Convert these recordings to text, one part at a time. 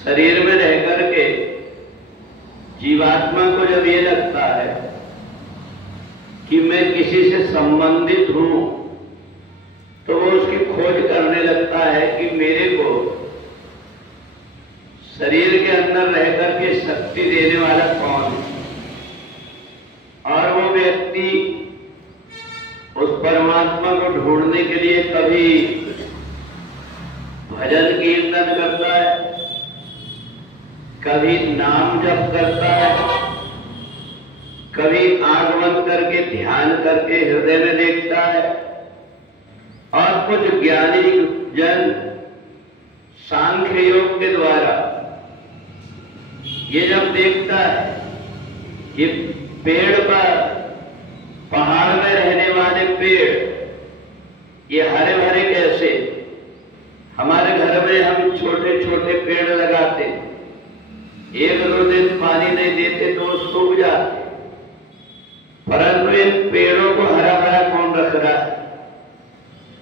शरीर में रह करके जीवात्मा को जब ये लगता है कि मैं किसी से संबंधित हूं, तो वो उसकी खोज करने लगता है कि मेरे को शरीर के अंदर रह करके शक्ति देने वाला कौन है। और वो व्यक्ति उस परमात्मा को ढूंढने के लिए कभी भजन कीर्तन करता है, कभी नाम जप करता है, कभी आंख बंद करके ध्यान करके हृदय में देखता है। और कुछ ज्ञानी जन सांख्य योग के द्वारा ये जब देखता है कि पेड़ पर, पहाड़ में रहने वाले पेड़ ये हरे भरे कैसे, हमारे घर में हम छोटे छोटे पेड़ लगाते, एक दो दिन पानी नहीं देते तो वो सूख जाते, परंतु इन पेड़ों को हरा भरा कौन रख रहा है।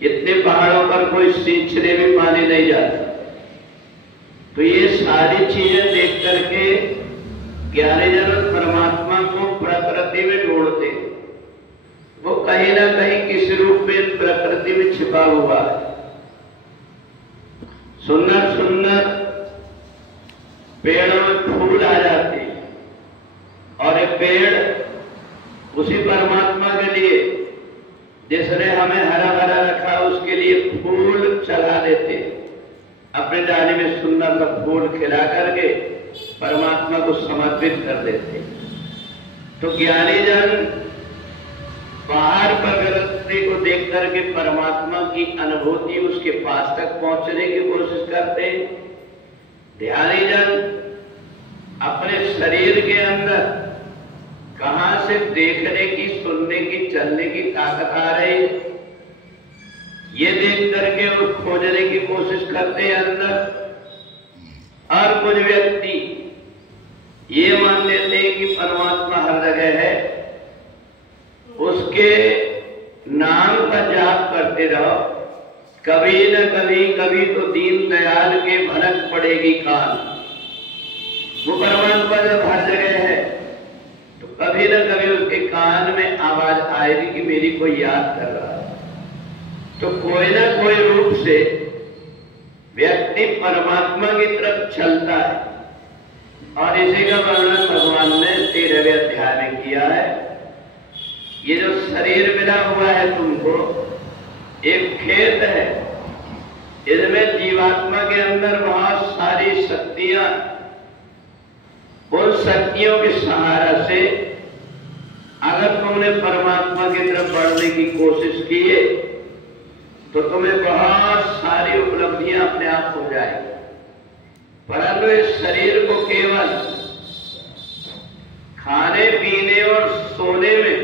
इतने पहाड़ों पर कोई सींचने में पानी नहीं जाता। तो ये सारी चीजें देख करके ज्ञानी जन परमात्मा को प्रकृति में ढूंढते, वो कहीं ना कहीं किसी रूप में प्रकृति में छिपा हुआ है। सुंदर सुंदर पेड़ों में फूल आ जाते और ये पेड़ उसी परमात्मा के लिए जिसने हमें हरा भरा रखा उसके लिए फूल चला देते, अपने डाली में सुंदर सा फूल खिला करके परमात्मा को समर्पित कर देते। तो ज्ञानी जन बाहर प्रकृति को देख करके परमात्मा की अनुभूति उसके पास तक पहुंचने की कोशिश करते। ध्यानी जन अपने शरीर के अंदर कहां से देखने की, सुनने की, चलने की ताकत आ रही है, ये देख करके वो खोजने की कोशिश करते हैं अंदर। और कुछ व्यक्ति ये मान लेते हैं कि परमात्मा हर जगह है, उसके नाम का जाप करते रहो, कभी न कभी कभी तो दीन दयाल के भनक पड़ेगी कान। वो परमात्मा जब हर जगह है तो कभी न कभी उसके कान में आवाज आएगी कि मेरी कोई याद कर रहा है। तो कोई ना कोई रूप से व्यक्ति परमात्मा की तरफ चलता है। और इसी का वर्णन भगवान ने 13वें अध्याय में किया है। ये जो शरीर मिला हुआ है तुमको, एक खेत है, इसमें जीवात्मा के अंदर बहुत सारी शक्तियां, उन शक्तियों के सहारा से अगर तुमने परमात्मा की तरफ बढ़ने की कोशिश की है तो तुम्हें बहुत सारी उपलब्धियां अपने आप हो जाएगी। परंतु इस शरीर को केवल खाने पीने और सोने में,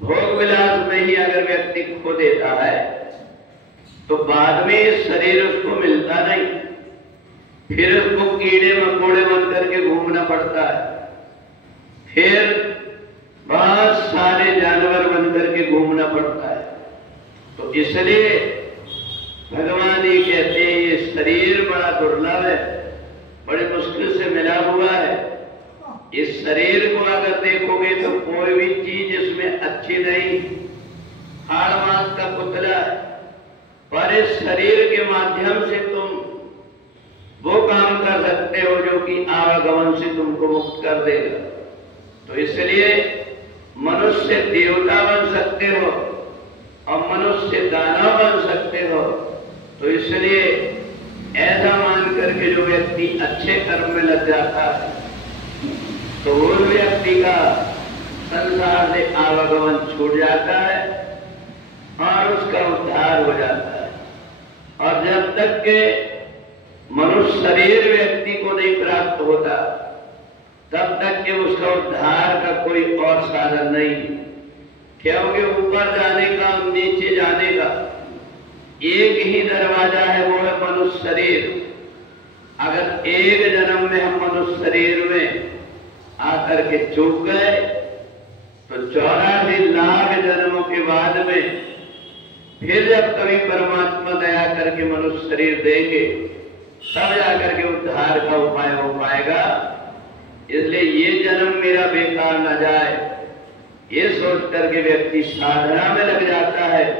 भोग विलास में ही अगर व्यक्ति खो देता है तो बाद में ये शरीर उसको मिलता नहीं, फिर उसको कीड़े मकोड़े बन करके घूमना पड़ता है, फिर बहुत सारे जानवर बन करके घूमना पड़ता है। तो इसलिए भगवान ये कहते हैं ये शरीर बड़ा दुर्लभ है, बड़े मुश्किल से मिला हुआ है। इस शरीर को अगर देखोगे तो कोई भी चीज इसमें अच्छी नहीं, हाड़ मांस का पुतला है, पर इस शरीर के माध्यम से तुम वो काम कर सकते हो जो कि आवागमन से तुमको मुक्त कर देगा। तो इसलिए मनुष्य देवता बन सकते हो और मनुष्य दानव बन सकते हो। तो इसलिए ऐसा मान करके जो व्यक्ति अच्छे कर्म में लग जाता है तो उस व्यक्ति का संसार से आवागमन छूट जाता है और उसका उद्धार हो जाता है। और जब तक के मनुष्य शरीर व्यक्ति को नहीं प्राप्त होता तब तक के उसका उद्धार का कोई और साधन नहीं। क्योंकि ऊपर जाने का, नीचे जाने का एक ही दरवाजा है, वो है मनुष्य शरीर। अगर एक जन्म में हम मनुष्य शरीर में आकर के चूक गए तो 84 लाख जन्मों के बाद में फिर जब कभी परमात्मा दया करके मनुष्य शरीर देंगे तब जाकर के उद्धार का उपाय हो पाएगा। इसलिए ये जन्म मेरा बेकार न जाए, ये सोच करके व्यक्ति साधना में लग जाता है,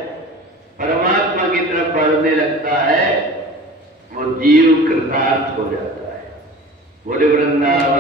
परमात्मा की तरफ बढ़ने लगता है, वो जीव कृतार्थ हो जाता है। बोले वृंदावन।